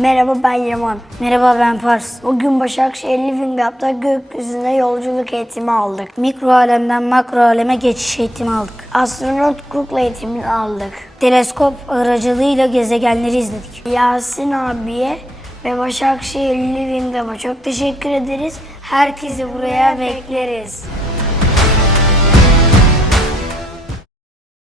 Merhaba ben Yaman. Merhaba ben Pars. Bugün Başakşehir Living Lab'da gökyüzüne yolculuk eğitimi aldık. Mikro alemden makro aleme geçiş eğitimi aldık. Astronot kukla eğitimini aldık. Teleskop aracılığıyla gezegenleri izledik. Yasin abiye ve Başakşehir Living Lab'a çok teşekkür ederiz. Herkesi buraya bekleriz.